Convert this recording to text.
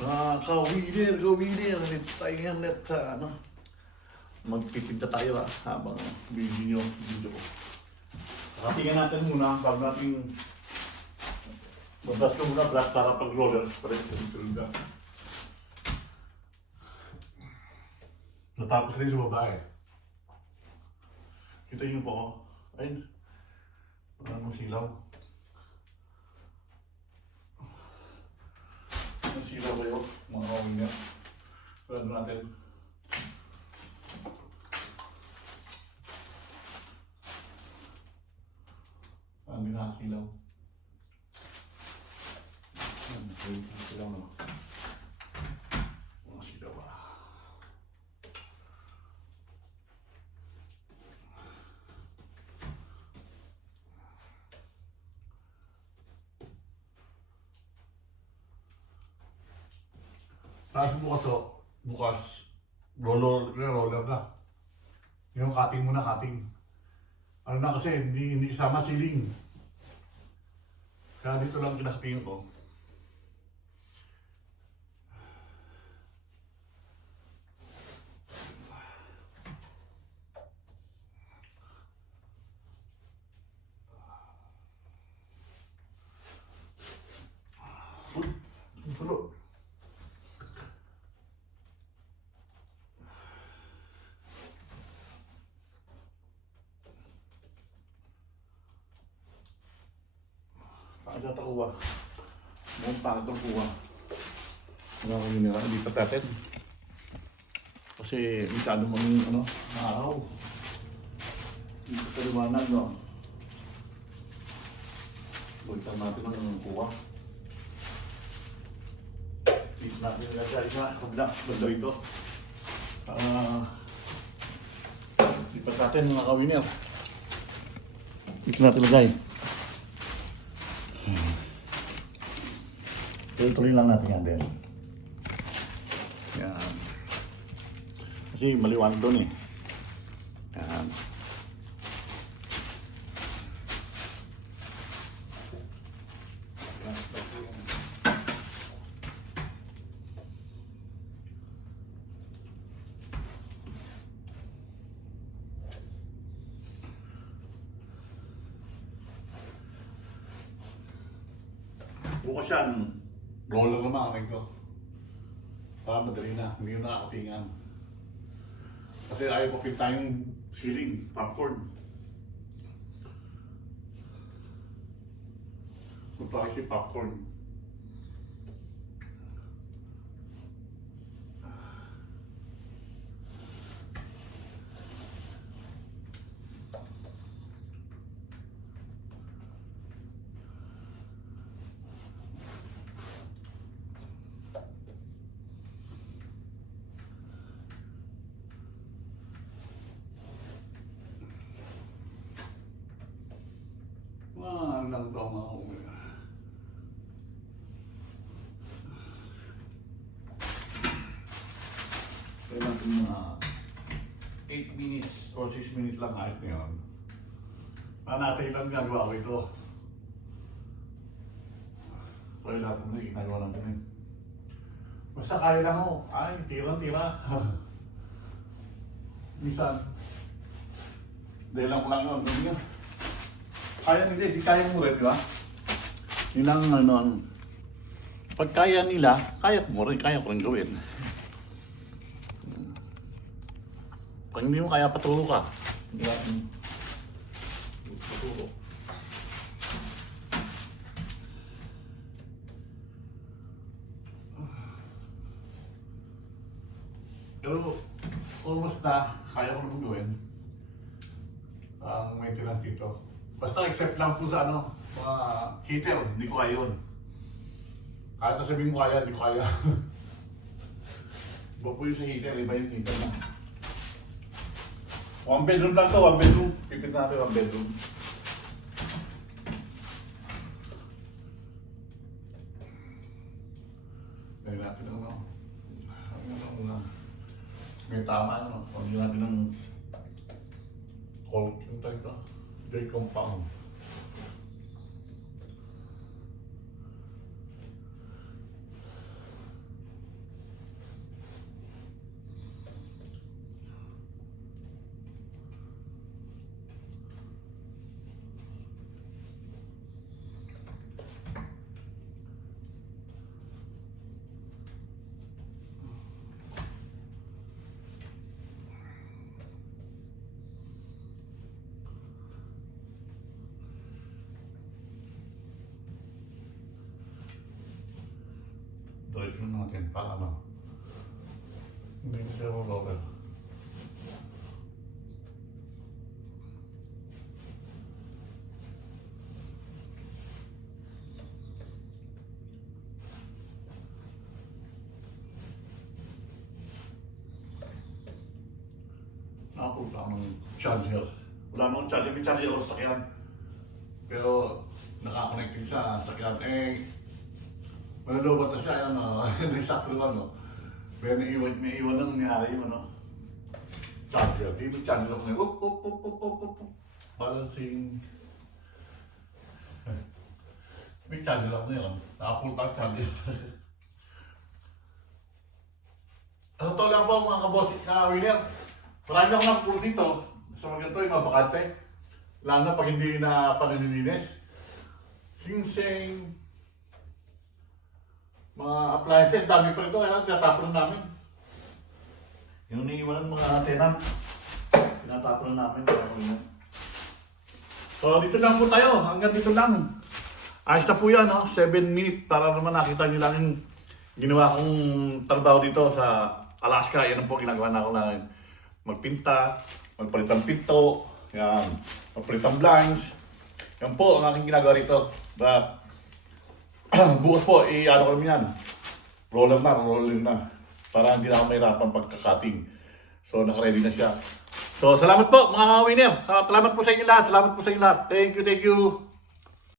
Kawiner, let's tayo nga net sa ano. Magpipinta tayo habang video ko. Katingan natin muna bago natin mablas ko muna blast para pag roller para sa tulga. Natapos rin sa babae. Kita niyo po ako. Ayun. Wala nang silaw. Ang silaw kayo, mga kawin niya. Pwede natin. Ang binakasilaw. Ang silaw na. Mga silaw ba? Tapos bukas, roller na. Yung cutting muna, cutting. Ano na kasi, hindi isama siling. Kaya dito lang kinakatingin ko. Tulo. Pakita ko ba? Mukhang pangit ang kuha. Wala ko yun nila, hindi pa tatin. Kasi masyado mong araw. Hindi pa sa liwanag, no? Bulitan natin ang kuha. Dito natin nilagay sa kabla. Banda ito. Hindi pa tatin mga kawiner. Dito natin lagay. Tuloy lang natin yan din. Yan. Kasi maliwanag doon eh. Yan. Bukas yan. Roller naman ang ko. Para madali na, hindi na nakakatingan. Kasi ayaw ko pinta yung ceiling, popcorn. Punta kasi popcorn. Ano lang ito mga umay. Kaya natin mga 8 minutes or 6 minutes lang ayos na yun. Natin lang ginagawa ko ito. Kaya natin na ginagawa lang kami. Basta kaya lang ako. Ay, tira-tira. Minsan. Dahil lang ko lang yun. Ganyan nga. Kaya nila, di kaya mo rin, di ba? Yun ang ano, pag kaya nila, kaya ko rin gawin. Pag hindi mo kaya, patulog ka. Di ba? Patulog. Pero, almost na, kaya ko naman gawin. Ang maintenance dito. Basta except lang po sa mga heater, hindi ko kaya yun. Kahit na sabihin ko kaya, hindi ko kaya. Iba po yung sa heater, iba yung heater na. 1 bedroom lang to, 1 bedroom. Pipit natin 1 bedroom. Gawin natin may tama, pagin natin ng cold, yung tayo ito. Day compound. Diretso natin. Para ano? Hindi na siya rollover. Nakapunta ako ng charger. Wala nung charger. May charger ako sa sakyan. Pero nakakonected sa sakyan. Malulubat na siya. Yan, naisakto naman, no? Pero may iwan lang nangyari yung charger. Di may charger ako ngayon. Up. Balancing. May charger ako ngayon. Nakapunta ang charger. Totoo lang po mga kabosis ka, William. Marami akong nakapulo dito. Sa mga ganito yung mga bakante. Lalo na pag hindi na panililinis. Singsing. Mga appliances, dami pa rin ito. Kaya tinatapon na namin. Yung naiiwan ng mga tenant. Tinatapon na namin. So dito lang po tayo. Hanggang dito lang. Ayos na po yan, no? 7 minutes para naman nakita nyo lang yung ginawa kong trabaho dito sa Alaska. Yan ang po ginagawa na ako na magpinta, magpalit ng pinto, yan, magpalit ng blinds. Yan po ang aking ginagawa rito. Bukas po, ano ko naman yan. Roller na. Para hindi na ako mahirapan pagka-cutting. So, naka-ready na siya. So, salamat po mga winner. Salamat po sa inyo lahat. Thank you.